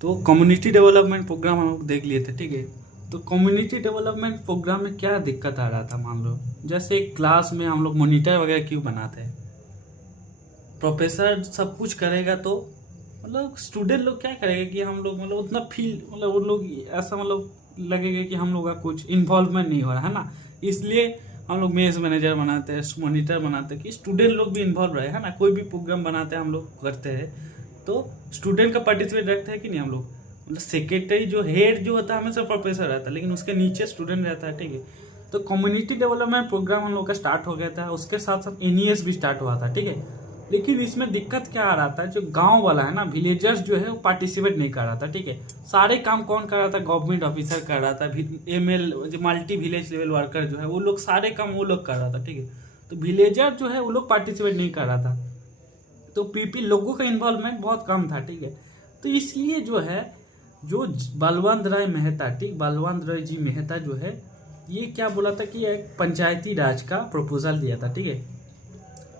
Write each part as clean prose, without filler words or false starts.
तो community development programme हम लोग देख लिए थे, ठीक है। तो कम्युनिटी डेवलपमेंट प्रोग्राम में क्या दिक्कत आ रहा था, मान लो जैसे क्लास में हम लोग मॉनिटर वगैरह क्यों बनाते हैं, प्रोफेसर सब कुछ करेगा तो मतलब स्टूडेंट लोग क्या करेगा कि हम लोग मतलब उतना फील मतलब उन लोग ऐसा मतलब लगेगा कि हम लोग का कुछ इन्वॉल्वमेंट नहीं हो रहा है ना। इसलिए हम लोग मेज मैनेजर बनाते हैं, मॉनिटर बनाते हैं कि स्टूडेंट लोग भी इन्वॉल्व रहे, है ना। कोई भी प्रोग्राम बनाते हैं हम लोग करते हैं तो स्टूडेंट का पार्टिसिपेट रखते हैं कि नहीं हम लोग। मतलब सेक्रेटरी जो हेड जो होता है हमेशा प्रोफेसर रहता है, लेकिन उसके नीचे स्टूडेंट रहता है, ठीक है। तो कम्युनिटी डेवलपमेंट प्रोग्राम हम लोग का स्टार्ट हो गया था, उसके साथ साथ एनईएस भी स्टार्ट हुआ था, ठीक है। लेकिन इसमें दिक्कत क्या आ रहा था, जो गांव वाला है ना, विलेजर्स जो है वो पार्टिसिपेट नहीं कर रहा था, ठीक है। सारे काम कौन कर रहा था, गवर्नमेंट ऑफिसर कर रहा था, एमएल जो मल्टी विलेज लेवल वर्कर जो है वो लोग सारे काम वो लोग कर रहा था, ठीक है। तो विलेजर जो है वो लोग पार्टिसिपेट नहीं कर रहा था, तो पीपी लोगों का इन्वॉल्वमेंट बहुत कम था, ठीक है। तो इसलिए जो है जो बलवंत राय मेहता, ठीक, बलवंत राय जी मेहता जो है ये क्या बोला था कि एक पंचायती राज का प्रपोजल दिया था, ठीक है।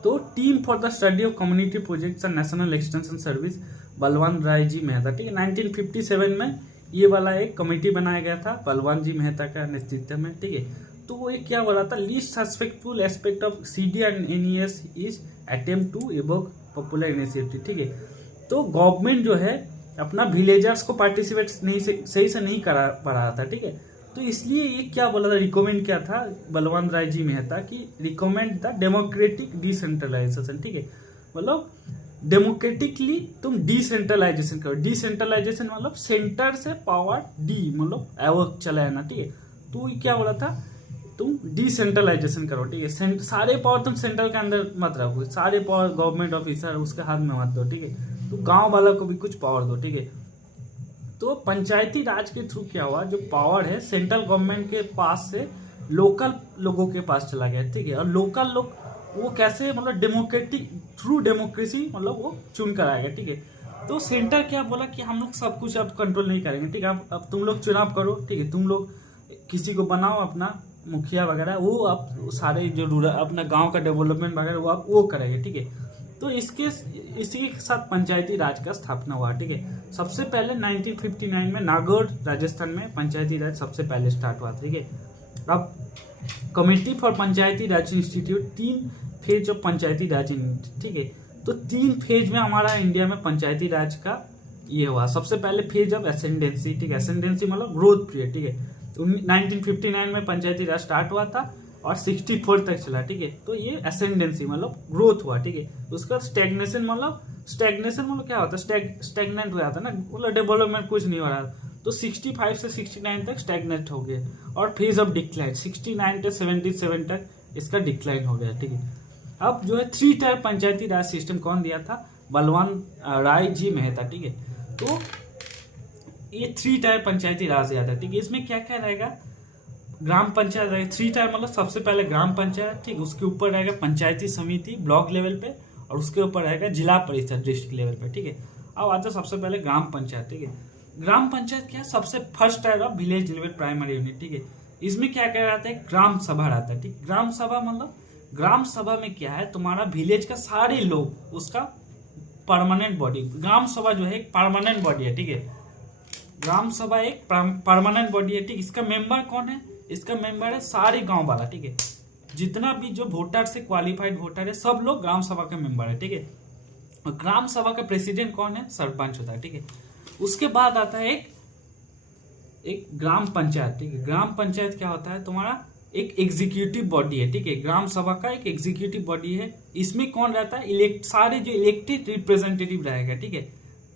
तो team for the study of community projects and national extension service Balwant Rai ji Mehta, ठीक है। 1957 में ये वाला एक कमेटी बनाया गया था बलवंत जी मेहता का नेतृत्व में, ठीक है। तो वो एक क्या बोला था, least suspectful aspect of CD and NES is attempt to evoke popular initiative, ठीक है। तो गवर्नमेंट जो है अपना विलेजर्स को पार्टिसिपेट नहीं सही से नहीं करा पा रहा था, ठीक है। तो इसलिए ये क्या बोला था, रिकमेंड क्या था बलवंत राय जी मेहता की, रिकमेंड द डेमोक्रेटिक डिसेंट्रलाइजेशन, ठीक है। मतलब डेमोक्रेटिकली तुम डिसेंट्रलाइजेशन करो, डिसेंट्रलाइजेशन मतलब सेंटर से पावर डी मतलब एवोक चलाना, ठीक है। तो ये क्या बोला था, तुम डिसेंट्रलाइजेशन करो, ठीक है। सारे पावर तुम सेंट्रल के अंदर मत रखो, सारे पावर गवर्नमेंट ऑफिसर उसके हाथ में मत दो, ठीक है। तो गांव वालों को भी कुछ पावर दो, ठीक है। तो पंचायती राज के थ्रू क्या हुआ, जो पावर है सेंट्रल गवर्नमेंट के पास से लोकल लोगों के पास चला गया, ठीक है। और लोकल लोग वो कैसे मतलब डेमोक्रेटिक थ्रू डेमोक्रेसी मतलब वो चुन कर आएगा, ठीक है। तो सेंटर क्या बोला कि हम लोग सब कुछ अब कंट्रोल नहीं करेंगे, ठीक है। अब तुम लोग चुनाव करो, ठीक है। तुम लोग किसी को बनाओ अपना मुखिया वगैरह, वो अब सारे जो रूरल अपना गांव का डेवलपमेंट वगैरह वो करेंगे, ठीक है। तो इसी के साथ पंचायती राज का स्थापना हुआ, ठीक है। सबसे पहले 1959 में नागौर राजस्थान में पंचायती राज सबसे पहले स्टार्ट हुआ, ठीक है। अब committee for panchayati raj institute 3 phase of panchayati raj, ठीक है। तो 3 फेज में हमारा इंडिया में पंचायती राज का ये हुआ। सबसे पहले फेज ऑफ एसेंडेंसी, ठीक है। एसेंडेंसी मतलब ग्रोथ पीरियड, ठीक है। तो 1959 में पंचायती राज स्टार्ट हुआ था और 64 तक चला, ठीक है। तो ये एसेंडेंसी मतलब ग्रोथ हुआ, ठीक है। उसका स्टेगनेशन मतलब क्या होता है, स्टेगनेंट हो जाता है ना, मतलब डेवलपमेंट कुछ नहीं हो रहा। तो 65 से 69 तक स्टेगनेट हो गया। और फेज ऑफ डिक्लाइन 69 से 77 तक इसका डिक्लाइन हो गया, ठीक है। अब जो है 3 टायर पंचायती राज सिस्टम कौन दिया था, बलवंत राय जी मेहता, ठीक है। तो ये 3 टायर पंचायती राज दिया था, ठीक है। इसमें क्या क्या रहेगा, ग्राम पंचायत रहेगा 3 टायर मतलब सबसे पहले ग्राम पंचायत, ठीक, उसके ऊपर रहेगा पंचायती समिति ब्लॉक लेवल पे, और उसके ऊपर रहेगा जिला परिषद डिस्ट्रिक्ट लेवल पे, ठीक है। अब आता है सबसे पहले ग्राम पंचायत, ठीक है। ग्राम पंचायत क्या है, सबसे first tier of village level primary unit, ठीक है। इसमें क्या क्या रहता है, ग्राम सभा रहता है, ठीक। ग्राम सभा मतलब ग्राम सभा में क्या है, तुम्हारा विलेज का सारे लोग उसका परमानेंट बॉडी, ग्राम सभा जो है एक परमानेंट बॉडी है, ठीक है। ग्राम सभा एक परमानेंट बॉडी है, ठीक। इसका मेंबर कौन है, इसका मेंबर है सारे गांव वाला, ठीक है। जितना भी जो वोटर से क्वालिफाइड वोटर है सब लोग ग्राम सभा के मेंबर है, ठीक है। और ग्राम सभा का प्रेसिडेंट कौन है, सरपंच होता है, ठीक है। उसके बाद आता है एक ग्राम पंचायत, ठीक है। ग्राम पंचायत क्या होता है, तुम्हारा एक एग्जीक्यूटिव बॉडी है, ठीक है। ग्राम सभा का एक एग्जीक्यूटिव बॉडी है। इसमें कौन रहता है, सारे जो इलेक्टेड रिप्रेजेंटेटिव रहेगा, ठीक है।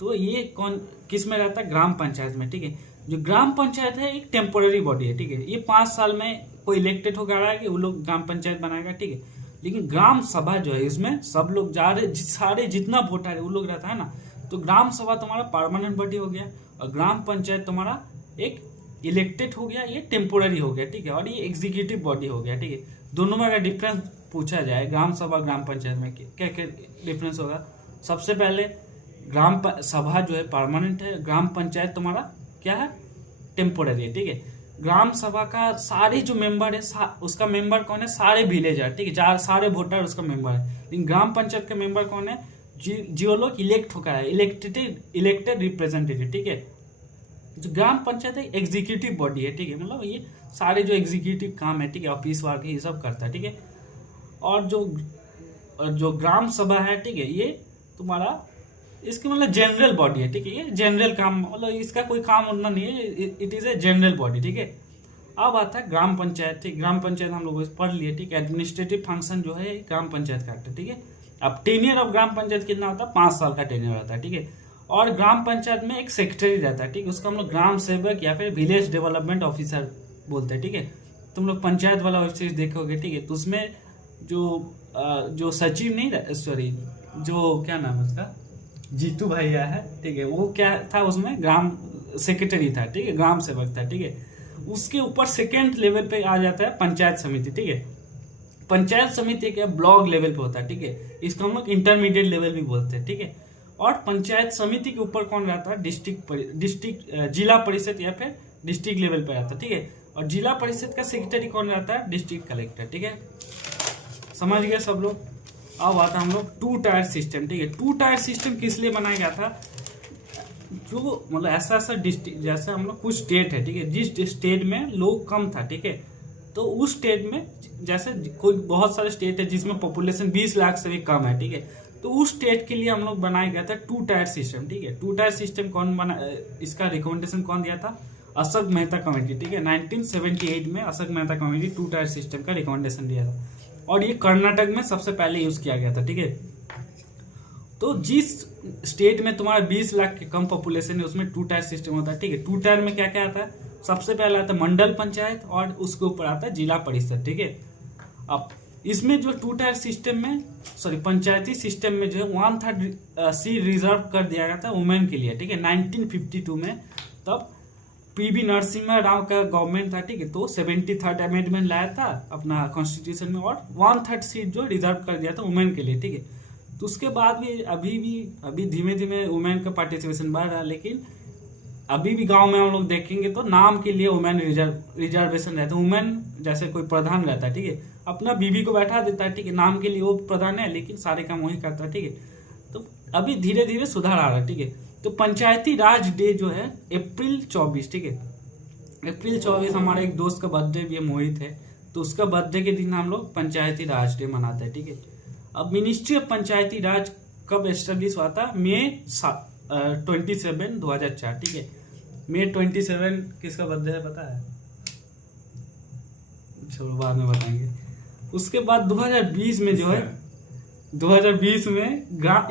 तो ये कौन किस में रहता है, ग्राम पंचायत में, ठीक है। जो ग्राम पंचायत है एक टेम्पोररी बॉडी है, ठीक है। ये 5 साल में कोई इलेक्टेड होकर आ कि वो लोग ग्राम पंचायत बनाएगा, ठीक है। लेकिन ग्राम सभा जो है इसमें सब लोग जा रहे, सारे जितना वोटर है वो लोग रहता है ना। तो ग्राम सभा तुम्हारा परमानेंट बॉडी हो गया, और ग्राम पंचायत तुम्हारा एक इलेक्टेड हो गया, ये टेम्पोररी हो गया, ठीक है। और ये एग्जीक्यूटिव बॉडी हो गया, ठीक है। दोनों में अगर डिफरेंस पूछा जाए ग्राम सभा ग्राम पंचायत में क्या क्या डिफरेंस होगा, सबसे पहले ग्राम सभा जो है परमानेंट है, ग्राम पंचायत तुम्हारा क्या है, टेम्पोररी है, ठीक है। ग्राम सभा का सारे जो मेंबर है उसका मेंबर कौन है, सारे विलेजर, ठीक है। सारे वोटर उसका मेंबर है। लेकिन ग्राम पंचायत का मेंबर कौन है, जो लोग इलेक्ट होकर है, इलेक्टेड रिप्रेजेंटेटिव, ठीक है। जो ग्राम पंचायत एक एग्जीक्यूटिव बॉडी है, ठीक है, मतलब ये सारे जो एग्जीक्यूटिव काम है, ठीक है, ऑफिस वर्क ये सब करता है, ठीक है। और जो ग्राम सभा है, ठीक है, ये तुम्हारा इसकी मतलब जनरल बॉडी है, ठीक है, ये जनरल काम, मतलब इसका कोई काम उतना नहीं है, it is a general body, ठीक है। अब आता है ग्राम पंचायत, ठीक। ग्राम पंचायत हम लोग पढ़ लिए, ठीक है। एडमिनिस्ट्रेटिव फंक्शन जो है ग्राम पंचायत का है, ठीक है। अब टेन्योर ऑफ ग्राम पंचायत कितना होता है, 5 साल का टेन्योर रहता है, ठीक है। और ग्राम पंचायत में एक सेक्रेटरी रहता है, ठीक है, उसको हम लोग ग्राम सेवक या फिर विलेज डेवलपमेंट ऑफिसर बोलते हैं, ठीक है। तुम लोग पंचायत वाला वेबसाइट देखोगे, ठीक है, तो उसमें जो सचिव नहीं, सॉरी, जो क्या नाम है उसका, जीतू भैया है, ठीक है, वो क्या था उसमें ग्राम सेक्रेटरी था, ठीक है, ग्राम सेवक था, ठीक है। उसके ऊपर सेकेंड लेवल पे आ जाता है पंचायत समिति, ठीक है। पंचायत समिति क्या ब्लॉक लेवल पे होता है, ठीक है, इसको हम लोग इंटरमीडिएट लेवल भी बोलते हैं, ठीक है। और पंचायत समिति के ऊपर कौन रहता है, डिस्ट्रिक्ट जिला परिषद या फिर डिस्ट्रिक्ट लेवल पे रहता है, ठीक है। और जिला परिषद का सेक्रेटरी कौन रहता है, डिस्ट्रिक्ट कलेक्टर, ठीक है। समझ गए सब लोग। अब आता हम लोग 2 टायर सिस्टम, ठीक है। 2 टायर सिस्टम किस लिए बनाया गया था, जो मतलब ऐसा डिस्ट्रिक्ट, जैसे हम लोग कुछ स्टेट है, ठीक है, जिस स्टेट में लोग कम था, ठीक है, तो उस स्टेट में जैसे कोई बहुत सारे स्टेट है जिसमें पॉपुलेशन 20 लाख से भी कम है, ठीक है, तो उस स्टेट के लिए हम लोग बनाया गया था 2 टायर सिस्टम, ठीक है। 2 टायर सिस्टम कौन बना, इसका रिकमेंडेशन कौन दिया था, अशोक मेहता कमेटी, ठीक है। 1978 में Ashok Mehta committee 2 tier system का रिकमेंडेशन दिया था, और ये कर्नाटक में सबसे पहले यूज किया गया था, ठीक है। तो जिस स्टेट में तुम्हारा 20 लाख के कम पॉपुलेशन है उसमें 2 टायर सिस्टम होता है, ठीक है। 2 टायर में क्या क्या आता है, सबसे पहले आता है मंडल पंचायत और उसके ऊपर आता है जिला परिषद, ठीक है। अब इसमें जो 2 टायर सिस्टम में, सॉरी, पंचायती सिस्टम में जो है 1/3 सीट रिजर्व कर दिया गया था वुमेन के लिए, ठीक है। 1952 में तब पीवी नरसिम्हा राव का गवर्नमेंट था, ठीक है, तो 73rd अमेंडमेंट लाया था अपना कॉन्स्टिट्यूशन में, और 1/3 सीट जो रिजर्व कर दिया था वुमेन के लिए, ठीक है। तो उसके बाद भी अभी धीमे धीमे वुमेन का पार्टिसिपेशन बढ़ रहा है, लेकिन अभी भी गांव में हम लोग देखेंगे तो नाम के लिए वुमेन रिजर्वेशन रहता है। वुमेन जैसे कोई प्रधान रहता है, ठीक है, अपना बीवी को बैठा देता है, ठीक है, नाम के लिए वो प्रधान है लेकिन सारे काम वही करता है, ठीक है। तो अभी धीरे धीरे सुधार आ रहा है, ठीक है। तो पंचायती राज डे जो है अप्रैल 24, ठीक है, अप्रैल 24 हमारे एक दोस्त का बर्थडे भी है, मोहित है, तो उसका बर्थडे के दिन हम लोग पंचायती राज डे मनाते हैं, ठीक है। अब मिनिस्ट्री ऑफ पंचायती राज कब एस्टेब्लिश हुआ था, मई 27, 2004, ठीक है। मई 27 किसका बर्थडे है पता है, चलो बाद में बताएंगे। उसके बाद 2020 में जो है 2020 में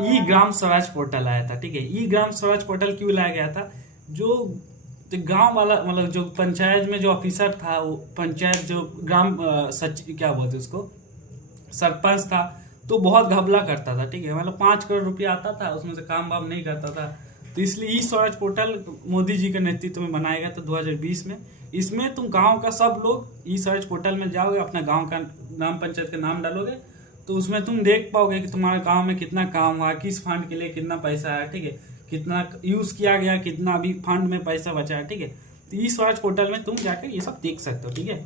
ई ग्राम स्वराज पोर्टल आया था, ठीक है। ई ग्राम स्वराज पोर्टल क्यों लाया गया था, जो गांव वाला मतलब जो पंचायत में जो ऑफिसर था, वो पंचायत जो ग्राम सचिव क्या बोलते उसको, सरपंच था, तो बहुत घबला करता था, ठीक है, मतलब 5 करोड़ रुपया आता था, उसमें से काम वाम नहीं करता था, तो इसलिए ई स्वराज पोर्टल मोदी जी के नेतृत्व में बनाया गया था 2020 में। इसमें तुम गांव का सब लोग ई स्वराज पोर्टल में जाओगे, अपना गांव का ग्राम पंचायत का नाम डालोगे, तो उसमें तुम देख पाओगे कि तुम्हारे गांव में कितना काम हुआ, किस फंड के लिए कितना पैसा है, ठीक है, कितना यूज किया गया, कितना अभी फंड में पैसा बचा है, ठीक है। तो ई स्वराज पोर्टल में तुम जाकर ये सब देख सकते हो, ठीक है।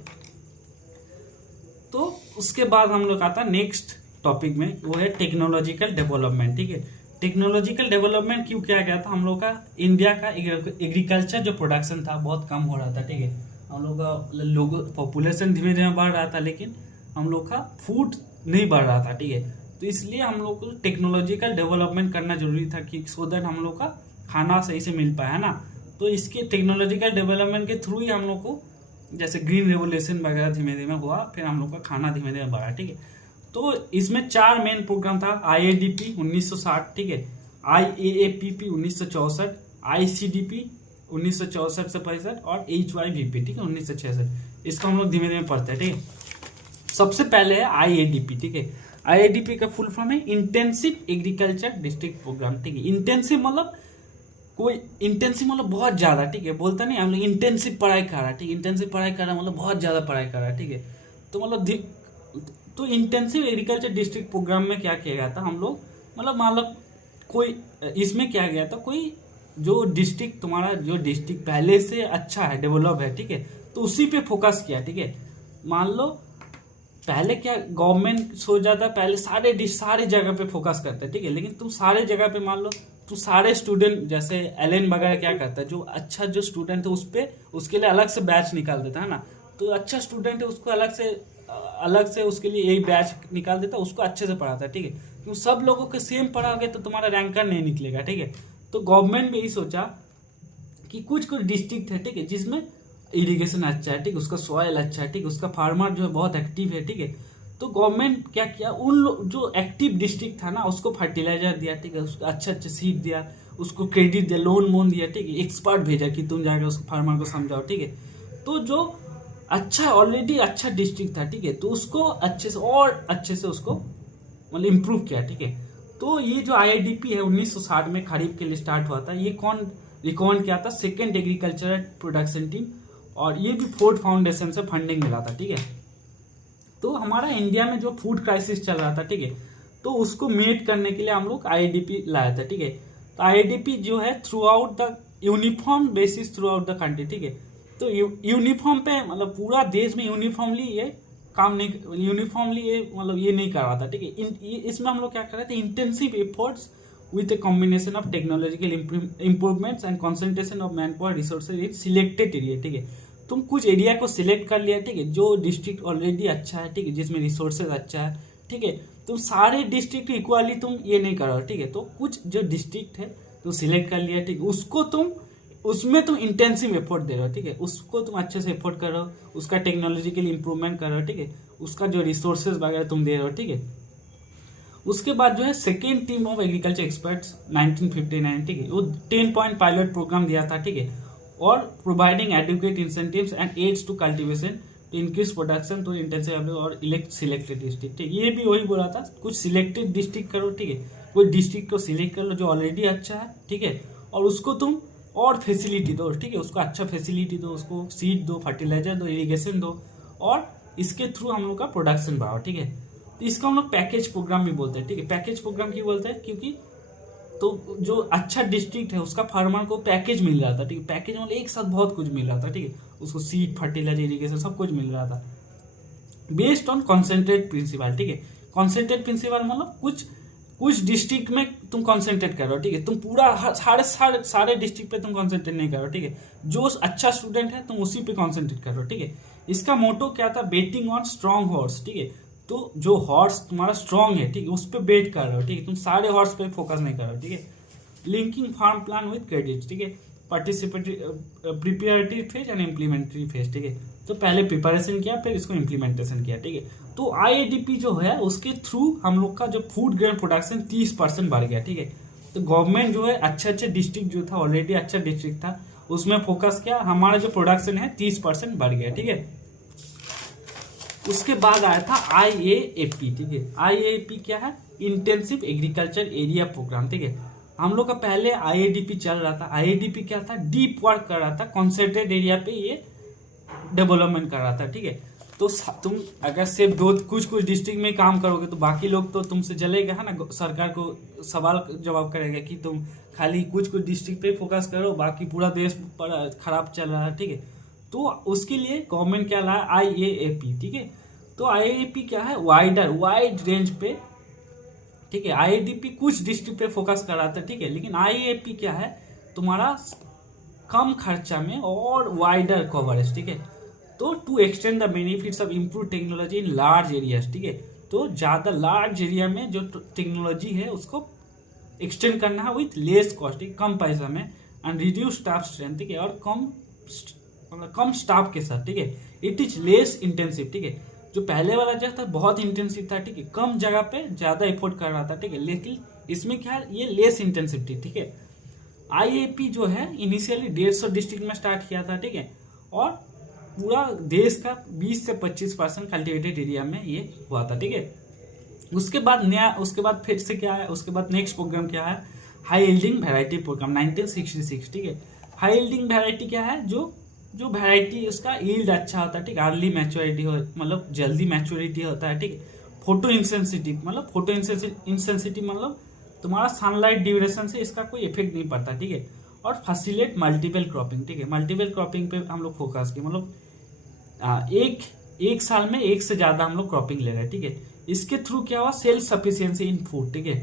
तो उसके बाद हम लोग आता है नेक्स्ट टॉपिक में, वो है टेक्नोलॉजिकल डेवलपमेंट, ठीक है। टेक्नोलॉजिकल डेवलपमेंट क्यों किया गया था, हम लोग का इंडिया का एग्रीकल्चर जो प्रोडक्शन था बहुत कम हो रहा था, ठीक है। हम लोग का लोग पॉपुलेशन धीमे धीमे बढ़ रहा था, लेकिन हम लोग का फूड नहीं बढ़ रहा था, ठीक है। तो इसलिए हम लोग को टेक्नोलॉजिकल डेवलपमेंट करना जरूरी था कि सो दैट हम लोग का खाना सही से मिल पाए, है ना। तो इसके टेक्नोलॉजिकल डेवलपमेंट के थ्रू ही हम लोग को जैसे ग्रीन रेवोल्यूशन वगैरह धीमे धीमे हुआ, फिर हम लोग का खाना धीमे धीमे बढ़ा, ठीक है। तो इसमें 4 मेन प्रोग्राम था, IADP 1960, ठीक है, IAAPP 1964, ICDP 1964 से 65 और HYVP, ठीक है, 1966। इसको हम लोग धीमे धीमे पढ़ते हैं, ठीक है। सबसे पहले है IADP, ठीक है। IADP का फुल फॉर्म है इंटेंसिव एग्रीकल्चर डिस्ट्रिक्ट प्रोग्राम, ठीक है। इंटेंसिव मतलब बहुत ज्यादा, ठीक है, बोलता नहीं हम लोग इंटेंसिव पढ़ाई कर रहा है, ठीक है, इंटेंसिव पढ़ाई कर रहा है मतलब बहुत ज्यादा पढ़ाई कर रहा है, ठीक है। तो मतलब तो इंटेंसिव एग्रीकल्चर डिस्ट्रिक्ट प्रोग्राम में क्या किया गया था, हम लोग मतलब कोई इसमें क्या गया था, कोई जो डिस्ट्रिक्ट तुम्हारा जो डिस्ट्रिक्ट पहले से अच्छा है, डेवलप है, ठीक है, तो उसी पे फोकस किया, ठीक है। मान लो पहले क्या गवर्नमेंट सोच जाता, पहले सारे जगह पे फोकस करता है, ठीक है, लेकिन तुम सारे जगह पे मान लो तो सारे स्टूडेंट, जैसे एलन वगैरह क्या करता है, जो अच्छा जो स्टूडेंट है उस पे उसके लिए अलग से बैच निकाल देता है ना, तो अच्छा स्टूडेंट है उसको अलग से उसके लिए एक बैच निकाल देता है, उसको अच्छे से पढ़ाता है, ठीक है, क्यों सब लोगों के सेम पढ़ाओगे तो तुम्हारा रैंकर नहीं निकलेगा, ठीक है। तो गवर्नमेंट भी यही सोचा कि कुछ कुछ डिस्ट्रिक्ट है, ठीक है, जिसमें इरिगेशन अच्छा है, ठीक है, उसका सॉइल अच्छा है, ठीक है, उसका फार्मर जो है बहुत एक्टिव है, ठीक है, तो गवर्नमेंट क्या किया, जो एक्टिव डिस्ट्रिक्ट था ना उसको फर्टिलाइजर दिया, ठीक है, उसको अच्छे अच्छे सीड दिया, उसको क्रेडिट दिया, लोन दिया, ठीक है, एक्सपर्ट भेजा कि तुम जाकर उस फार्मर को समझाओ, ठीक है। तो जो अच्छा ऑलरेडी अच्छा डिस्ट्रिक्ट था, ठीक है, तो उसको अच्छे से उसको मतलब इम्प्रूव किया, ठीक है। तो ये जो आईआईडीपी है 1960 में खरीफ के लिए स्टार्ट हुआ था, ये कौन रिकॉर्ड किया था, सेकेंड एग्रीकल्चरल प्रोडक्शन टीम, और ये भी फोर्ड फाउंडेशन से फंडिंग मिला था, ठीक है। तो हमारा इंडिया में जो फूड क्राइसिस चल रहा था, ठीक है, तो उसको मीट करने के लिए हम लोग आईआईडीपी लाया था, ठीक है। तो आईआईडीपी जो है through out the uniform basis through out the country, ठीक है, तो यूनिफॉर्म पे मतलब पूरा देश में यूनिफॉर्मली ये काम नहीं, यूनिफॉर्मली ये मतलब ये नहीं कर रहा था, ठीक है। इसमें हम लोग क्या कर रहे थे, intensive efforts with a combination of technological improvements and concentration of manpower resources in selected area, ठीक है। तुम कुछ एरिया को सिलेक्ट कर लिया, ठीक है, जो डिस्ट्रिक्ट ऑलरेडी अच्छा है, ठीक है, जिसमें रिसोर्सेज अच्छा है, ठीक है, तुम सारे डिस्ट्रिक्ट इक्वली तुम ये नहीं करो, ठीक है, तो कुछ जो डिस्ट्रिक्ट है तुम सिलेक्ट कर लिया, ठीक है, उसमें तुम इंटेंसिव एफर्ट दे रहे हो, ठीक है, उसको तुम अच्छे से एफर्ट कर रहे हो, उसका टेक्नोलॉजिकल इंप्रूवमेंट कर रहे हो, ठीक है, उसका जो रिसोर्सेज वगैरह तुम दे रहे हो, ठीक है। उसके बाद जो है second team of agriculture experts 1959, ठीक है, वो 10 पॉइंट पायलट प्रोग्राम दिया था, ठीक है, और providing educate incentives and aids to cultivation to increase production to intensive और इलेक्ट सिलेक्टेड डिस्ट्रिक्ट, ठीक है, ये भी वही बोला था, कुछ सिलेक्टेड डिस्ट्रिक्ट करो, ठीक है, कोई डिस्ट्रिक्ट को सिलेक्ट कर लो जो ऑलरेडी अच्छा है, ठीक है, और उसको तुम और फैसिलिटी दो, ठीक है, उसको अच्छा फैसिलिटी दो, उसको सीड दो, फर्टिलाइजर दो, इरिगेशन दो, और इसके थ्रू हम लोग का प्रोडक्शन बढ़ाओ, ठीक है। तो इसका हम लोग पैकेज प्रोग्राम भी बोलते हैं, ठीक है। पैकेज प्रोग्राम क्यों बोलते हैं, क्योंकि तो जो अच्छा डिस्ट्रिक्ट है उसका फार्मर को पैकेज मिल रहा था, ठीक है, पैकेज मतलब एक साथ बहुत कुछ मिल रहा था, ठीक है, उसको सीड, फर्टिलाइजर, इरिगेशन सब कुछ मिल रहा था बेस्ड ऑन कॉन्सेंट्रेट प्रिंसिपल, ठीक है। कॉन्सेंट्रेट प्रिंसिपल मतलब कुछ डिस्ट्रिक्ट में तुम कॉन्सेंट्रेट करो, ठीक है, तुम पूरा सारे डिस्ट्रिक्ट पे तुम कॉन्सेंट्रेट नहीं करो, ठीक है, जो अच्छा स्टूडेंट है तुम उसी पे कॉन्सेंट्रेट करो, ठीक है। इसका मोटो क्या था, बेटिंग ऑन स्ट्रॉन्ग हॉर्स, ठीक है, तो जो हॉर्स तुम्हारा स्ट्रॉन्ग है, ठीक है, उस पर बेट कर रहे हो, ठीक है, तुम सारे हॉर्स पे फोकस नहीं कर रहे हो, ठीक है। Linking farm plan with credit, ठीक है, participatory preparatory phase and implementary phase, ठीक है, तो पहले प्रिपरेशन किया फिर इसको इम्प्लीमेंटेशन किया, ठीक है। तो आईआईडीपी जो है उसके थ्रू हम लोग का जो फूड ग्रेन प्रोडक्शन 30% बढ़ गया, ठीक है। तो गवर्नमेंट जो है अच्छे डिस्ट्रिक्ट जो था ऑलरेडी अच्छा डिस्ट्रिक्ट था उसमें फोकस किया, हमारा जो प्रोडक्शन है 30% बढ़ गया, ठीक है। उसके बाद आया था आईएएपी, ठीक है। आईएएपी क्या है, इंटेंसिव एग्रीकल्चर एरिया प्रोग्राम, ठीक है। हम लोग का पहले आईएडीपी चल रहा था, आईएडीपी क्या था, डीप वर्क कर रहा था, कॉन्सेंट्रेट एरिया पे ये डेवलपमेंट कर रहा था, ठीक है। तो तुम अगर सिर्फ कुछ डिस्ट्रिक्ट में काम करोगे तो बाकी लोग तो तुमसे जलेगा है ना, सरकार को सवाल जवाब करेगा कि तुम खाली कुछ डिस्ट्रिक्ट पे फोकस करो, बाकी पूरा देश पर खराब चल रहा है, ठीक है। तो उसके लिए गवर्नमेंट क्या लाया, आईएएपी, ठीक है। तो आईएएपी क्या है, वाइड रेंज पे, ठीक है। आईएडीपी कुछ डिस्ट्रिक्ट पे फोकस कर रहा था, ठीक है, लेकिन आईएपी क्या है, तुम्हारा कम खर्चा में और वाइडर कवरेज, ठीक है। तो to extend the benefits of improve technology in large areas, ठीक है, तो ज्यादा लार्ज एरिया में जो टेक्नोलॉजी है उसको एक्सटेंड करना है विथ लेस कॉस्ट, कम पैसा में, एंड रिड्यूस स्टाफ स्ट्रेंथ, ठीक है, और कम स्टाफ के साथ, ठीक है। इट इज लेस इंटेंसिव, ठीक है। जो पहले वाला जो था बहुत इंटेंसिव था, ठीक है, कम जगह पे ज्यादा एफोर्ट कर रहा था, ठीक है, लेकिन इसमें क्या है, ये लेस इंटेंसिव थी, ठीक है। आईएपी जो है इनिशियली 150 डिस्ट्रिक्ट में स्टार्ट किया था, ठीक है, और पूरा देश का 20 से 25% कल्टिवेटेड एरिया में ये हुआ था, ठीक है। उसके बाद फिर से क्या है, उसके बाद नेक्स्ट प्रोग्राम क्या है, हाई यील्डिंग वैरायटी प्रोग्राम 1966, ठीक है। हाई यील्डिंग वैरायटी क्या है, जो वैरायटी उसका यील्ड अच्छा होता है, ठीक, अर्ली मैच्योरिटी हो, मतलब जल्दी मैच्योरिटी होता है, ठीक। फोटो इंसेंसिटिव मतलब तुम्हारा सनलाइट ड्यूरेशन से इसका कोई इफेक्ट नहीं पड़ता, ठीक है, और फैसिलिटेट मल्टीपल क्रॉपिंग, ठीक है। मल्टीपल क्रॉपिंग पे हम लोग फोकस किए, मतलब एक साल में एक से ज्यादा हम लोग क्रॉपिंग ले रहे हैं, ठीक है। इसके थ्रू क्या हुआ, सेल्फ सफिशियंसी इन फूड, ठीक है।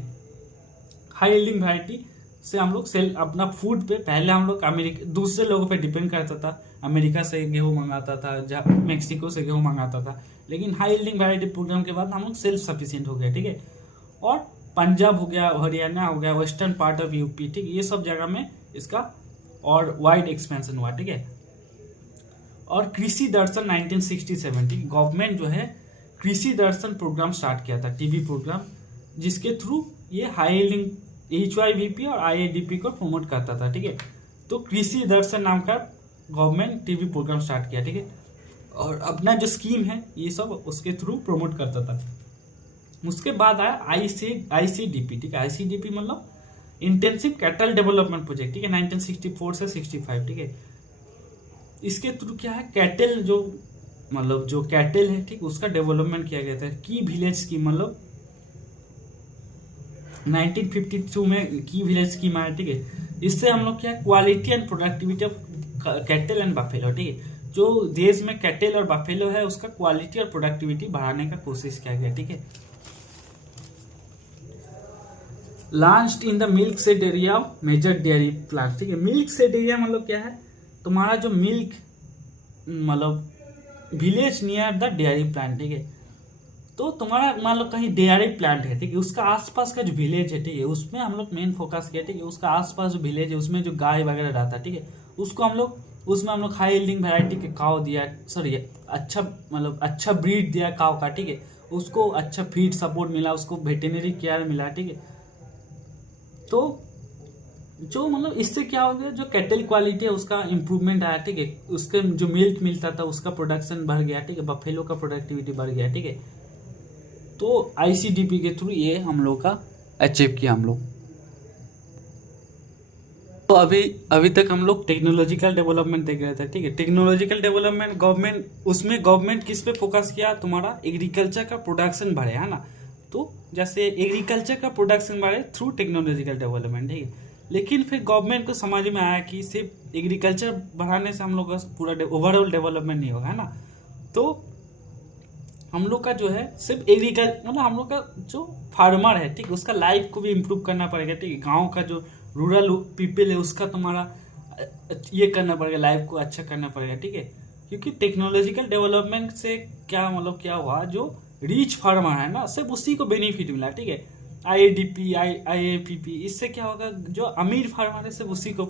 हाई यील्डिंग वैरायटी से हम लोग सेल अपना फूड पे, पहले हम लोग अमेरिका दूसरे लोगों पे डिपेंड करता था, अमेरिका से गेहूं मंगाता था, मेक्सिको से गेहूं मंगाता था, लेकिन हाई यील्डिंग वैरायटी प्रोग्राम के बाद हम लोग सेल्फ सफिशिएंट हो गए, ठीक है। और पंजाब हो गया, हरियाणा हो गया, वेस्टर्न पार्ट ऑफ यूपी, ठीक है, ये सब जगह में इसका और वाइड एक्सपेंशन हुआ, ठीक है। और कृषि दर्शन 1967, ठीक, गवर्नमेंट जो है कृषि दर्शन प्रोग्राम स्टार्ट किया था, टीवी प्रोग्राम, जिसके थ्रू ये हाई यील्डिंग HYVP और IADP को प्रमोट करता था, ठीक है। तो कृषि दर्शन नाम का गवर्नमेंट टीवी प्रोग्राम स्टार्ट किया, ठीक है। और अपना जो स्कीम है ये सब उसके थ्रू प्रमोट करता था। उसके बाद आया ICDP, ठीक है। ICDP मतलब इंटेंसिव कैटल डेवलपमेंट प्रोजेक्ट, ठीक है, 1964 से 65, ठीक है। इसके थ्रू क्या है, कैटल जो मतलब जो कैटल है, ठीक, उसका डेवलपमेंट किया गया था। की विलेज स्कीम मतलब 1952 में की विलेज स्कीम आया, ठीक है। इससे हम लोग क्या, quality and productivity of cattle and buffalo, ठीक है, जो देश में कैटल और बफेलो है उसका क्वालिटी और प्रोडक्टिविटी बढ़ाने का कोशिश किया गया, ठीक है। Launched in the milk shed area of major dairy plant, ठीक है। मिल्क सेड एरिया मतलब क्या है, तुम्हारा जो मिल्क मतलब village near the dairy plant, ठीक है। तो तुम्हारा मान लो कहीं डेयरी प्लांट है, ठीक है, उसका आसपास का जो विलेज है, ठीक है, उसमें हम लोग मेन फोकस किया, ठीक है। उसका आसपास जो विलेज है उसमें जो गाय वगैरह रहता है, ठीक है, उसको हम लोग उसमें हम लोग हाई यील्डिंग वैरायटी के काव दिया, सॉरी अच्छा मतलब अच्छा ब्रीड दिया काव का, ठीक है। उसको अच्छा फीड सपोर्ट मिला, उसको वेटेनरी केयर मिला, ठीक है। तो जो मतलब इससे क्या हो गया, जो कैटल क्वालिटी है उसका इंप्रूवमेंट आया, ठीक है। उसके जो मिल्क मिलता था उसका प्रोडक्शन बढ़ गया, ठीक है, बफेलो का प्रोडक्टिविटी बढ़ गया, ठीक है। तो ICDP के थ्रू ये हम लोग का अचीव किया हम लोग। तो अभी तक हम लोग टेक्नोलॉजिकल डेवलपमेंट देख रहे थे, ठीक है। टेक्नोलॉजिकल डेवलपमेंट गवर्नमेंट, उसमें गवर्नमेंट किस पे फोकस किया, तुम्हारा एग्रीकल्चर का प्रोडक्शन बढ़े, है ना। तो जैसे एग्रीकल्चर का प्रोडक्शन बढ़े थ्रू टेक्नोलॉजिकल डेवलपमेंट, ठीक है। लेकिन फिर गवर्नमेंट को समझ में आया कि सिर्फ एग्रीकल्चर बढ़ाने से हम लोग का पूरा ओवरऑल डेवलपमेंट नहीं होगा, है ना। तो हम लोग का जो है सिर्फ एग्रीकल्चर मतलब हम लोग का जो फार्मर है, ठीक, उसका लाइफ को भी इम्प्रूव करना पड़ेगा, ठीक है। गाँव का जो रूरल पीपल है उसका तुम्हारा ये करना पड़ेगा, लाइफ को अच्छा करना पड़ेगा, ठीक है। क्योंकि टेक्नोलॉजिकल डेवलपमेंट से क्या मतलब क्या हुआ, जो रिच फार्मर है ना सिर्फ उसी को बेनिफिट मिला, ठीक है। IADP IAPP इससे क्या होगा, जो अमीर फार्मर है सिर्फ उसी को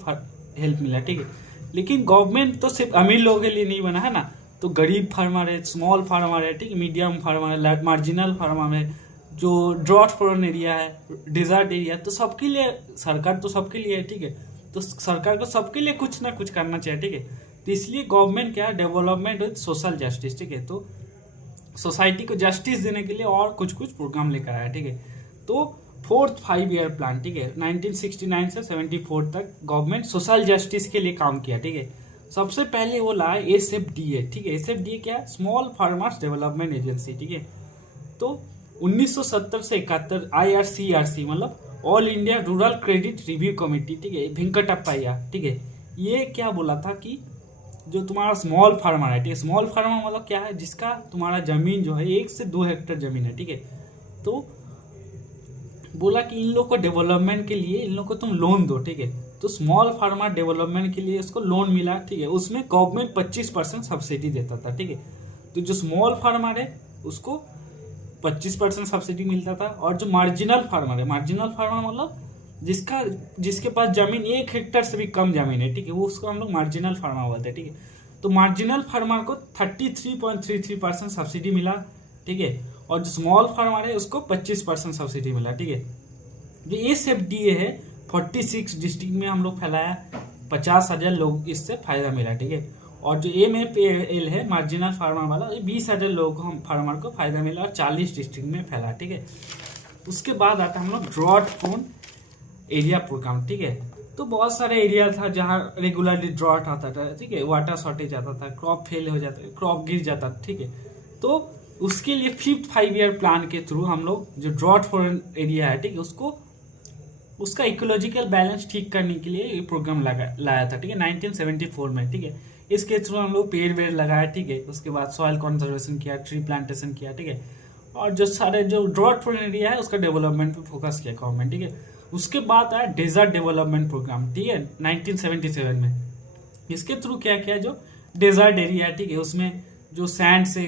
हेल्प मिला, ठीक है। लेकिन गवर्नमेंट तो सिर्फ अमीर लोगों के लिए नहीं बना, है ना। तो गरीब फार्मर है, स्मॉल फार्मर है, ठीक है, मीडियम फार्मर है, मार्जिनल फार्मर है, जो ड्रॉट प्रोन एरिया है, डिजर्ट एरिया, तो सबके लिए सरकार तो सबके लिए है, ठीक है। तो सरकार को सबके लिए कुछ ना कुछ करना चाहिए, ठीक है। तो इसलिए गवर्नमेंट क्या है, डेवलपमेंट विद सोशल जस्टिस, ठीक है। तो सोसाइटी को जस्टिस देने के लिए और कुछ कुछ प्रोग्राम लेकर आया, ठीक है। तो 4th 5 ईयर प्लान, ठीक है, 1969 से 74 तक गवर्नमेंट सोशल जस्टिस के लिए काम किया, ठीक है। सबसे पहले वो लाया SFDA, ठीक है। SFDA क्या है, स्मॉल फार्मर्स डेवलपमेंट एजेंसी, ठीक है। तो 1970 से 71 IRCRC मतलब all India rural credit review committee, ठीक है, वेंकटप्पैया, ठीक है। ये क्या बोला था कि जो तुम्हारा स्मॉल फार्मर है, ठीक है, स्मॉल फार्मर मतलब क्या है, जिसका तुम्हारा जमीन जो है 1 से 2 हेक्टेयर जमीन है, ठीक है। तो बोला कि इन लोग को डेवलपमेंट के लिए इन लोग को तुम लोन दो, ठीक है। तो स्मॉल फार्मर डेवलपमेंट के लिए इसको लोन मिला, ठीक है। उसमें गवर्नमेंट 25% सब्सिडी देता था, ठीक है। तो जो स्मॉल फार्मर है उसको 25% सब्सिडी मिलता था। और जो मार्जिनल फार्मर है, मार्जिनल फार्मर मतलब जिसके पास जमीन 1 हेक्टेयर से भी कम जमीन है, ठीक है, वो उसको हम लोग मार्जिनल फार्मर बोलते हैं, ठीक है। तो मार्जिनल फार्मर को 33.33% सब्सिडी मिला, ठीक है। और जो स्मॉल फार्मर है उसको 25% सब्सिडी मिला, ठीक है। जो SFDA है 46 डिस्ट्रिक्ट में हम लोग फैलाया, 50,000 लोग इससे फायदा मिला, ठीक है। और जो MAPL है मार्जिनल फार्मर वाला, 20,000 लोग हम फार्मर को फायदा मिला और 40 डिस्ट्रिक्ट में फैला, ठीक है। उसके बाद आता है हम लोग ड्रॉट प्रोन एरिया प्रोग्राम, ठीक है। तो बहुत सारे एरिया था जहाँ रेगुलरली ड्रॉट आता था, ठीक है, वाटर शॉर्टेज आता था, क्रॉप फेल हो जाता, क्रॉप गिर जाता, ठीक है। तो उसके लिए 5th 5 ईयर प्लान के थ्रू हम लोग जो ड्रॉट प्रोन एरिया है, ठीक है, उसको उसका इकोलॉजिकल बैलेंस ठीक करने के लिए ये प्रोग्राम लाया था, ठीक है, 1974 में, ठीक है। इसके थ्रू हम लोग पेड़ वेड़ लगाए, ठीक है, उसके बाद सॉइल कंजर्वेशन किया, ट्री प्लांटेशन किया, ठीक है, और जो सारे जो ड्रॉट प्रोन एरिया है उसका डेवलपमेंट पे फोकस किया गवर्नमेंट, ठीक है। उसके बाद आया डेजर्ट डेवलपमेंट प्रोग्राम, ठीक है, 1977 में। इसके थ्रू क्या किया, जो डेजर्ट एरिया है, ठीक है, उसमें जो सैंड से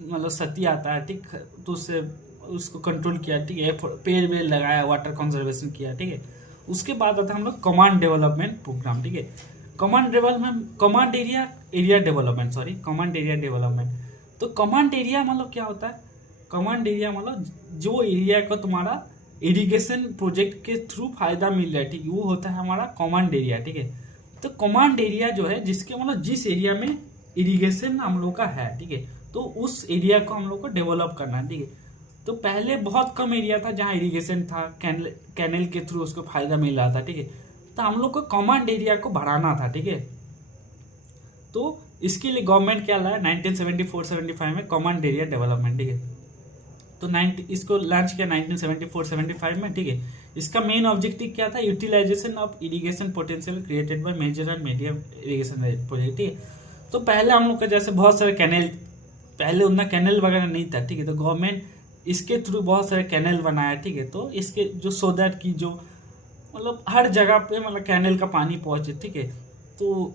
मतलब सती आता है, ठीक, तो उससे उसको कंट्रोल किया, ठीक है, पेड़ वेड़ लगाया, वाटर कंजर्वेशन किया, ठीक है। उसके बाद आता है हम लोग कमांड डेवलपमेंट प्रोग्राम, ठीक है। Command area development. तो कमांड एरिया मतलब क्या होता है, कमांड एरिया मतलब जो एरिया को तुम्हारा इरिगेशन प्रोजेक्ट के थ्रू फायदा मिल रहा है, ठीक है, वो होता है हमारा कमांड एरिया, ठीक है। तो कमांड एरिया जो है जिसके मतलब जिस एरिया में इरिगेशन हम लोग का है, ठीक है, तो उस एरिया को हम लोग को डेवलप करना है, ठीक है। तो पहले बहुत कम एरिया था जहाँ इरिगेशन था, कैनल के थ्रू उसको फायदा मिल रहा था, ठीक है। तो हम लोग को कमांड एरिया को बढ़ाना था, ठीक है। तो इसके लिए गवर्नमेंट क्या लाया 1974-75 में कमांड एरिया डेवलपमेंट, ठीक है। तो इसको लॉन्च किया 1974-75 में, ठीक है। इसका मेन ऑब्जेक्टिव क्या था, utilisation of irrigation potential created by major and medium irrigation project, ठीक है। तो पहले हम लोग का जैसे बहुत सारे कैनल, पहले उतना कैनल वगैरह नहीं था, ठीक है, तो गवर्नमेंट इसके थ्रू बहुत सारे कैनल बनाया, ठीक है। तो इसके जो सो दैट की जो मतलब हर जगह पे मतलब कैनल का पानी पहुंचे, ठीक है। तो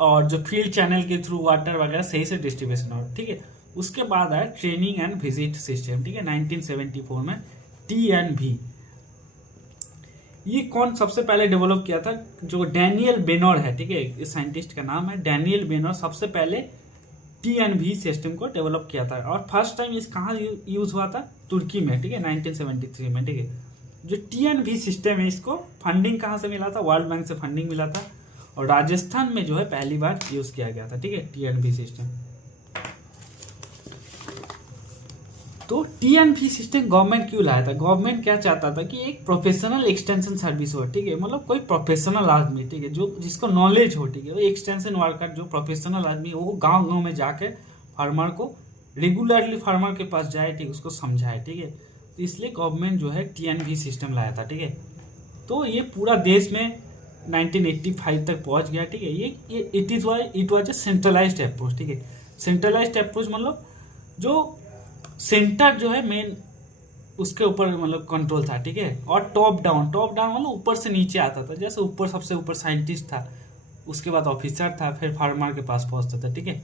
और जो फील्ड चैनल के थ्रू वाटर वगैरह सही से डिस्ट्रीब्यूशन हो, ठीक है। उसके बाद आया ट्रेनिंग एंड विजिट सिस्टम, ठीक है, 1974 में TNV। ये कौन सबसे पहले डेवलप किया था, जो डैनियल बेनोर है, ठीक है, इस साइंटिस्ट का नाम है डैनियल बेनोर, सबसे पहले TNV सिस्टम को डेवलप किया था। और फर्स्ट टाइम इस कहाँ यूज हुआ था, तुर्की में, ठीक है, 1973 में, ठीक है। जो TNV सिस्टम है इसको फंडिंग कहाँ से मिला था, वर्ल्ड बैंक से फंडिंग मिला था, और राजस्थान में जो है पहली बार यूज किया गया था, ठीक है, TNV सिस्टम। तो TNV सिस्टम गवर्नमेंट क्यों लाया था, गवर्नमेंट क्या चाहता था कि एक प्रोफेशनल एक्सटेंशन सर्विस हो, ठीक है, मतलब कोई प्रोफेशनल आदमी, ठीक है, जो जिसको नॉलेज हो, ठीक है, वो एक्सटेंशन वर्कर जो प्रोफेशनल आदमी हो, वो गांव गांव में जाकर फार्मर को रेगुलरली फार्मर के पास जाए, ठीक, उसको समझाए, ठीक है। तो इसलिए गवर्नमेंट जो है TNV सिस्टम लाया था, ठीक है। तो ये पूरा देश में 1985 तक पहुंच गया, ठीक है। ये it was a centralised approach, ठीक है। सेंट्रलाइज्ड अप्रोच मतलब जो सेंटर जो है मेन उसके ऊपर मतलब कंट्रोल था, ठीक है। और टॉप डाउन मतलब ऊपर से नीचे आता था, जैसे ऊपर सबसे ऊपर साइंटिस्ट था, उसके बाद ऑफिसर था, फिर फार्मर के पास पहुंचता था, ठीक है।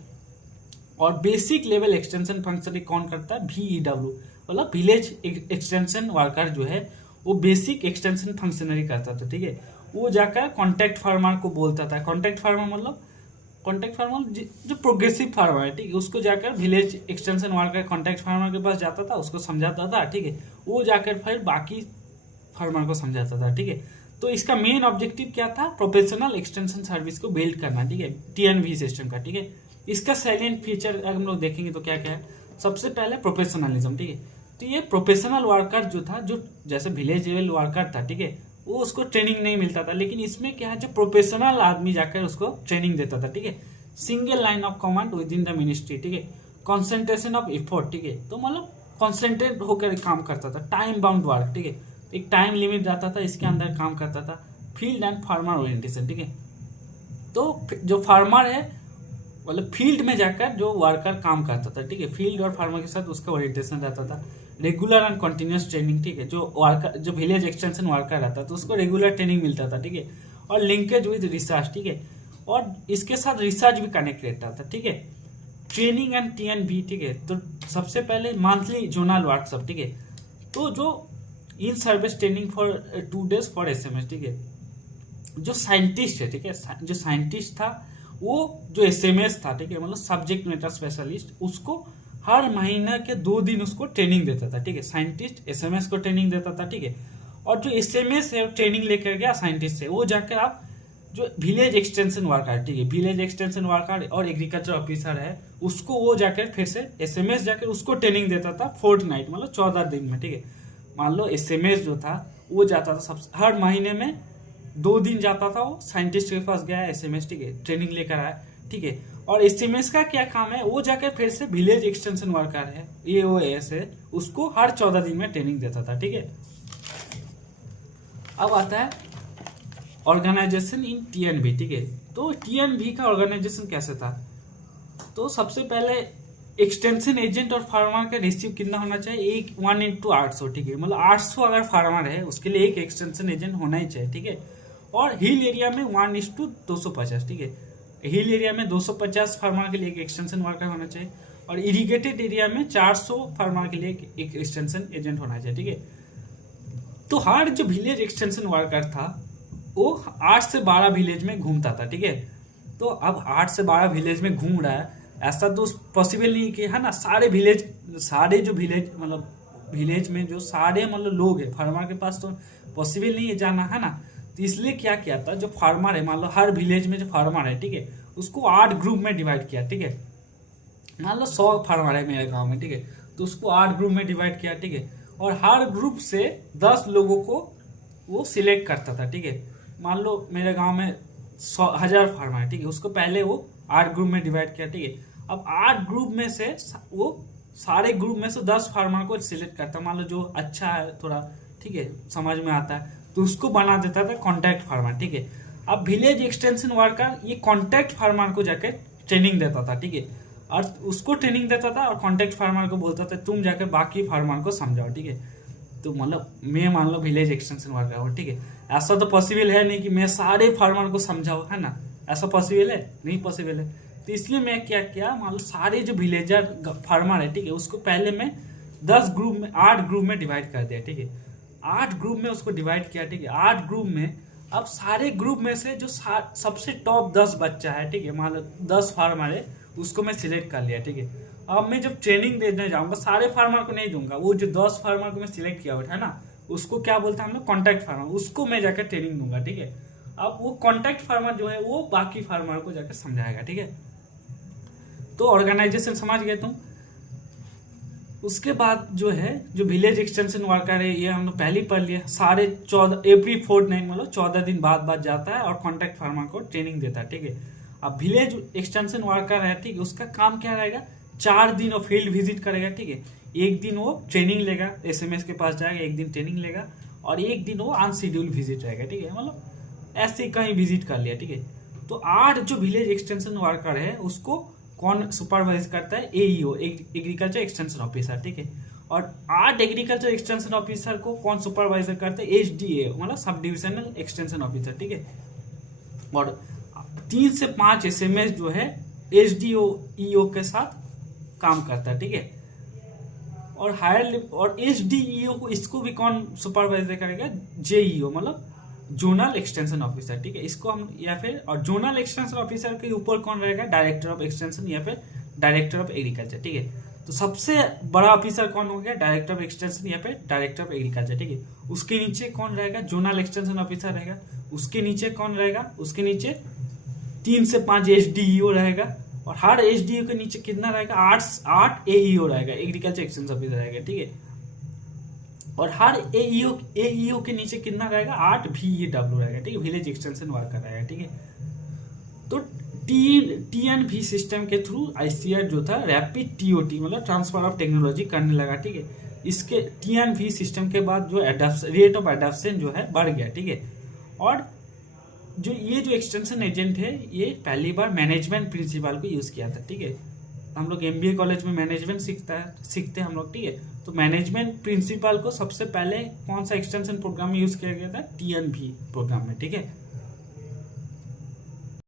और बेसिक लेवल एक्सटेंशन फंक्शन कौन करता है, VEW मतलब विलेज एक्सटेंशन वर्कर जो है वो बेसिक एक्सटेंशन फंक्शनरी करता था, ठीक है। वो जाकर कॉन्टैक्ट फार्मर को बोलता था, कॉन्टैक्ट फार्मर जो प्रोग्रेसिव फार्मर है, ठीक है, उसको जाकर village extension worker contact farmer के पास जाता था, उसको समझाता था, ठीक है, वो जाकर फिर बाकी फार्मर को समझाता था, ठीक है। तो इसका मेन ऑब्जेक्टिव क्या था, प्रोफेशनल एक्सटेंशन सर्विस को बिल्ड करना, ठीक है, TNV सिस्टम का, ठीक है। इसका साइलेंट फीचर अगर हम लोग देखेंगे तो क्या क्या है, सबसे पहले प्रोफेशनलिज्म, ठीक है। तो ये प्रोफेशनल वर्कर जो था, जो जैसे विलेज लेवल वर्कर था, ठीक है, वो उसको ट्रेनिंग नहीं मिलता था, लेकिन इसमें क्या है, जो प्रोफेशनल आदमी जाकर उसको ट्रेनिंग देता था, ठीक है। Single line of command with in the ministry, ठीक है। कॉन्सेंट्रेशन ऑफ एफर्ट, ठीक है, तो मतलब कॉन्सेंट्रेट होकर काम करता था, टाइम बाउंड वर्क, ठीक है, एक टाइम लिमिट रहता था, इसके अंदर काम करता था। फील्ड एंड फार्मर ओरिएंटेशन, ठीक है। तो जो फार्मर है मतलब फील्ड में जाकर जो वर्कर काम करता था, ठीक है, फील्ड और फार्मर के साथ उसका ओरिएंटेशन रहता था। रेगुलर एंड कंटिन्यूस ट्रेनिंग, ठीक है, जो विलेज एक्सटेंशन वर्कर रहता था उसको रेगुलर ट्रेनिंग मिलता था, ठीक है। और लिंकेज विद रिसर्च, ठीक है, और इसके साथ रिसर्च भी कनेक्ट रहता था, ठीक है। ट्रेनिंग एंड TNV, ठीक है। तो सबसे पहले मंथली जोनल वर्कशॉप, ठीक है, तो जो in service training for 2 days for SMS, ठीक है। जो साइंटिस्ट है, ठीक है, जो साइंटिस्ट था वो जो SMS था, ठीक है, मतलब सब्जेक्ट मैटर स्पेशलिस्ट, उसको हर महीने के 2 दिन उसको ट्रेनिंग देता था, ठीक है। साइंटिस्ट SMS को ट्रेनिंग देता था, ठीक है। और जो SMS है ट्रेनिंग लेकर गया साइंटिस्ट से, वो जाकर आप जो विलेज एक्सटेंशन वर्कर, ठीक है, विलेज एक्सटेंशन वर्कर और एग्रीकल्चर ऑफिसर है, उसको वो जाकर फिर से SMS जाकर उसको ट्रेनिंग देता था फोर्टनाइट मतलब 14 दिन में, ठीक है। मान लो SMS जो था वो जाता था हर महीने में 2 दिन जाता था, वो साइंटिस्ट के पास गया SMS, ठीक है, ट्रेनिंग लेकर आया, ठीक है। और SMS का क्या काम है, वो जाकर फिर से विलेज एक्सटेंशन वर्कर है ये, वो ऐसे उसको हर 14 दिन में ट्रेनिंग देता था, ठीक है। अब आता है ऑर्गेनाइजेशन इन टीएनवी, ठीक है। तो टीएनवी का ऑर्गेनाइजेशन कैसे था? तो सबसे पहले एक्सटेंशन एजेंट और फार्मर का रेशियो कितना होना चाहिए? 1:800, ठीक है। मतलब 800 अगर फार्मर है उसके लिए एक एक्सटेंशन एजेंट होना ही चाहिए, ठीक है। और हिल एरिया में 1:250, ठीक है। हिल एरिया में 250 फार्मर के लिए एक एक्सटेंशन वर्कर होना चाहिए, और इरिगेटेड एरिया में 400 फार्मर के लिए एक एक्सटेंशन एजेंट होना चाहिए, ठीक है। तो हर जो विलेज एक्सटेंशन वर्कर था वो 8 से 12 विलेज में घूमता था, ठीक है। तो अब 8 से 12 विलेज में घूम रहा है, ऐसा तो पॉसिबल नहीं कि है ना सारे विलेज, सारे जो विलेज मतलब विलेज में जो सारे मतलब लोग है फार्मर के पास तो पॉसिबल नहीं है जाना, है ना। तो इसलिए क्या किया था, जो फार्मर है मान लो हर विलेज में जो फार्मर है, ठीक है, उसको 8 ग्रुप में डिवाइड किया, ठीक है। मान लो 100 फार्मर है मेरे गाँव में, ठीक है, तो उसको 8 ग्रुप में डिवाइड किया, ठीक है। और हर ग्रुप से 10 लोगों को वो सिलेक्ट करता था, ठीक है। मान लो मेरे गांव में 1000 फार्मर है, ठीक है, उसको पहले वो 8 ग्रुप में डिवाइड किया, ठीक है। अब 8 ग्रुप में से वो सारे ग्रुप में से 10 फार्मर को सिलेक्ट करता, मान लो जो अच्छा है थोड़ा, ठीक है, समझ में आता है, तो उसको बना देता था कॉन्टैक्ट फार्मर, ठीक है। अब विलेज एक्सटेंशन वर्कर ये कॉन्टैक्ट फार्मर को जाकर ट्रेनिंग देता था, ठीक है, और उसको ट्रेनिंग देता था और कॉन्टैक्ट फार्मर को बोलता था तुम जाकर बाकी फार्मर को समझाओ, ठीक है। तो मतलब मैं मान लो विलेज एक्सटेंशन वर्कर हूँ, ठीक है, ऐसा तो पॉसिबल है नहीं कि मैं सारे फार्मर को समझाऊँ, है ना, ऐसा पॉसिबल है नहीं, पॉसिबल है। तो इसलिए मैं क्या किया, मान लो सारे जो विलेजर फार्मर है, ठीक है, उसको पहले मैं 10 ग्रुप में 8 ग्रुप में डिवाइड कर दिया, ठीक है। 8 ग्रुप में उसको डिवाइड किया, ठीक है। 8 ग्रुप में अब सारे ग्रुप में से जो सबसे टॉप 10 बच्चा है, ठीक है, मान लो 10 फार्मर है, उसको मैं सिलेक्ट कर लिया, ठीक है। अब मैं जब ट्रेनिंग देने जाऊंगा सारे फार्मर को नहीं दूंगा, वो जो 10 फार्मर को मैं सिलेक्ट किया हुआ है ना, उसको क्या बोलते हैं हम लोग, कॉन्टैक्ट फार्मर, उसको मैं जाकर ट्रेनिंग दूंगा, ठीक है। अब वो कॉन्टैक्ट फार्मर जो है वो बाकी फार्मर को जाकर समझाएगा, ठीक है। तो ऑर्गेनाइजेशन समझ गए तुम। उसके बाद जो है जो विलेज एक्सटेंशन वर्कर है ये हम लोग पहले ही पढ़ लिया, सारे 14 एवरी फोर्टनाइट मतलब 14 दिन बाद जाता है और कॉन्टैक्ट फार्मर को ट्रेनिंग देता है, ठीक है। अब विलेज एक्सटेंशन वर्कर है, ठीक है, उसका काम क्या रहेगा, 4 दिन वो फील्ड विजिट करेगा, ठीक है। एक दिन वो ट्रेनिंग लेगा, एसएमएस के पास जाएगा, एक दिन ट्रेनिंग लेगा, और एक दिन वो अनशेड्यूल विजिट रहेगा, ठीक है। मतलब ऐसे कहीं विजिट कर लिया, ठीक है। तो 8 जो विलेज एक्सटेंशन वर्कर है उसको कौन सुपरवाइज करता है, एईओ, एग्रीकल्चर एक्सटेंशन ऑफिसर, ठीक है। और 8 एग्रीकल्चर एक्सटेंशन ऑफिसर को कौन सुपरवाइजर करता है, एचडीए मतलब सब डिविजनल एक्सटेंशन ऑफिसर, ठीक है। और 3 से 5 एसएमएस जो है एचडीओ ईओ के साथ काम करता है, ठीक है। और हायर और एचडीईओ को इसको भी कौन सुपरवाइजर करेगा, जेईओ मतलब जोनल एक्सटेंशन ऑफिसर, ठीक है, इसको हम, या फिर और जोनल एक्सटेंशन ऑफिसर के ऊपर कौन रहेगा, डायरेक्टर ऑफ एक्सटेंशन या फिर डायरेक्टर ऑफ एग्रीकल्चर, ठीक है। तो सबसे बड़ा ऑफिसर कौन हो गया, डायरेक्टर ऑफ एक्सटेंशन या फिर डायरेक्टर ऑफ एग्रीकल्चर, ठीक है। उसके नीचे कौन रहेगा, जोनल एक्सटेंशन ऑफिसर रहेगा। उसके नीचे कौन रहेगा, उसके नीचे 3 से 5 एचडीईओ रहेगा, और हर एचडीईओ के नीचे कितना रहेगा, 8 एईओ रहेगा, एग्रीकल्चर एक्सटेंशन ऑफिसर रहेगा, ठीक है। और हर एईओ के नीचे कितना रहेगा, 8 वीईडब्ल्यू रहेगा, ठीक है, विलेज एक्सटेंशन वर्कर रहेगा, ठीक है। तो टीएनवी सिस्टम के थ्रू आईसीआर जो था रैपिड टीओटी मतलब ट्रांसफर ऑफ टेक्नोलॉजी करने लगा, ठीक है। इसके टीएनवी सिस्टम के बाद जो रेट ऑफ एडॉप्शन जो है बढ़ गया, ठीक है। और जो ये जो एक्सटेंशन एजेंट है ये पहली बार मैनेजमेंट प्रिंसिपल को यूज किया था, ठीक है। हम लोग एमबीए कॉलेज में मैनेजमेंट सीखते हैं हम लोग, ठीक है। तो मैनेजमेंट प्रिंसिपल को सबसे पहले कौन सा एक्सटेंशन प्रोग्राम में यूज किया गया था, टीएनवी प्रोग्राम में, ठीक है।